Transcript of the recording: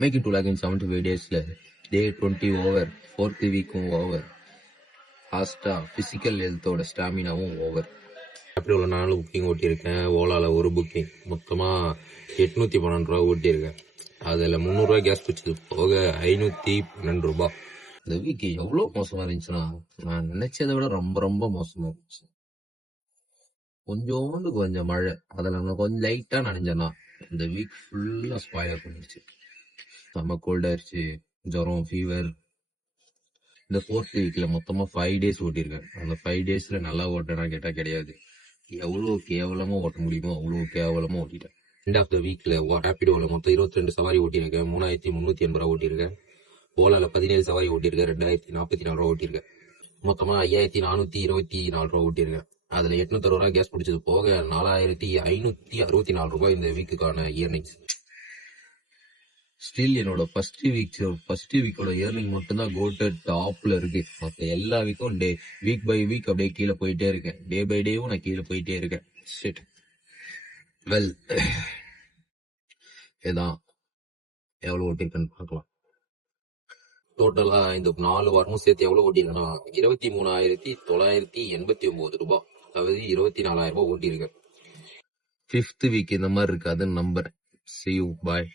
Make it 2 lakh in 75 daysல day 20 over, 4th வீக்கும் over, ஃபாஸ்டா பிசிக்கல் ஹெல்த்தோட ஸ்டாமினாவும் ஓவர். அப்படி உள்ள 4 புக்கிங் ஓட்டியிருக்கேன். ஓலால ஒரு புக்கிங் மொத்தமா 812 ரூபா ஓட்டியிருக்கேன். அதுல 300 ரூபாய் கேஸ் பிடிச்சது போக 512 ரூபாய். இந்த வீக் எவ்வளவு மோசமா இருந்துச்சுன்னா, நான் நினைச்சதை விட ரொம்ப ரொம்ப மோசமா இருந்துச்சு. கொஞ்சம் மழை, அதுல நான் கொஞ்சம் லைட்டா நனைஞ்சேன்னா இந்த வீக் ஃபுல்லா ஸ்பாயிலர் பண்ணிடுச்சு. செம்ம கோல்ட் ஆயிடுச்சு, ஜுரம், ஃபீவர். இந்த 4th வீக்ல மொத்தமா 5 days ஓட்டியிருக்கேன். அந்த 5 daysல நல்லா ஓட்டினா கேட்டா கிடையாது. எவ்வளவு கேவலமா ஓட்ட முடியுமோ அவ்வளவு கேவலமா ஓட்டிட்டேன். எண்ட் ஆஃப் த வீக்ல ரேபிடோல மொத்தம் 22 சவாரி ஓட்டியிருக்கேன். 3380 ரூபா ஓட்டியிருக்கேன். ஓலால 17 சவாரி ஓட்டியிருக்கேன். 2044 ரூபா ஓட்டியிருக்கேன். மொத்தமா 5424 ரூபா ஓட்டியிருக்கேன். அதுல 860 ரூபாய் கேஸ் பிடிச்சது போக 4564 ரூபாய் இந்த வீக்குக்கான இயர்னிங்ஸ். ஸ்டில் என்னோட ஃபர்ஸ்ட் வீக்கோட இயர்னிங் மட்டும்தான் கோட்டட் டாப்ல இருக்கு. மற்ற எல்லா வீக்கும் வீக் பை வீக் அப்படியே கீழே போயிட்டே இருக்கேன். டே பை டேவும் நான் கீழே போயிட்டே இருக்கேன். ஷிட். வெல், இதான் எவ்வளவு ஓட்டிருக்கேன்னு பார்க்கலாம். டோட்டலா இந்த 4 வாரமும் சேர்த்து எவ்வளவு ஓட்டிருக்கேன்னா 23,989 ரூபாய், அதாவது 24,000 ரூபாய் ஓட்டியிருக்கேன். 5th வீக் இந்த மாதிரி இருக்காதுன்னு நம்புறேன். See you, bye.